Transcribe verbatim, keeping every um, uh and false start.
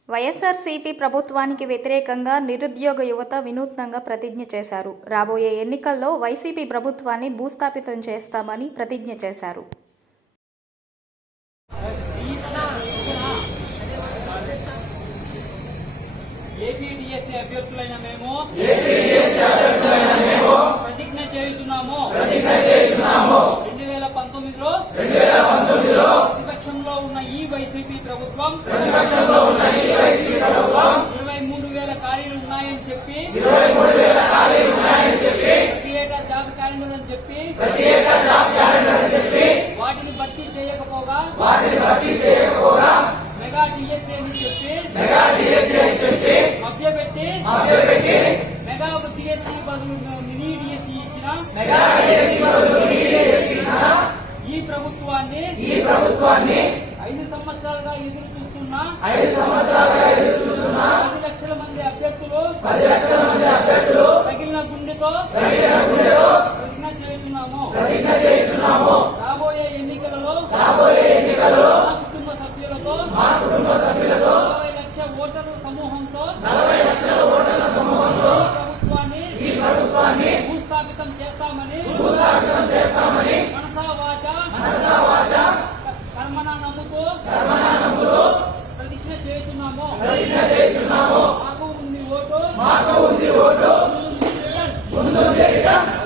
వైఎస్ఆర్సీపీ ప్రభుత్వానికి వ్యతిరేకంగా నిరుద్యోగ యువత వినూత్నంగా ప్రతిజ్ఞ చేశారు. రాబోయే ఎన్నికల్లో వైసీపీ ప్రభుత్వాన్ని భూస్థాపితం చేస్తామని ప్రతిజ్ఞ చేశారు. ఏపీడీఎస్సీ అభ్యర్థులైన మేము ప్రతిజ్ఞ చేయుచున్నాము. రెండు వేల పంతొమ్మిదిలో ప్రతిపక్షంలో ఉన్న ఈ వైసీపీ ప్రభుత్వం ఇరవై మూడు వేల ఖాళీలు ఉన్నాయని చెప్పి ప్రతి ఏటా జాబ్ క్యాలెండర్ అని చెప్పి వాటిని భర్తీ చేయకపోగా మెగా డిఎస్సీ అని చెప్పి మభ్యపెట్టి మెగా డిఎస్సీ బదులు మినీ డిఎస్సీ ఇచ్చిన ఈ ప్రభుత్వాన్ని ఐదు సంవత్సరాలుగా ఎదురు చూస్తున్న పది లక్షల మంది అభ్యర్థులు తగిలిన గుండెతో ప్రతిజ్ఞ చేస్తున్నాము. రాబోయే ఎన్నికలలో మా కుటుంబ సభ్యులతో నలభై లక్షల ఓటర్ల సమూహంతో ఈ ప్రభుత్వాన్ని భూస్థాపితం చేస్తామని మనసా వాచా కర్మణ నమ్ముతూ ప్రతిజ్ఞ చేస్తున్నాము. మాకు ఉంది ఓటు.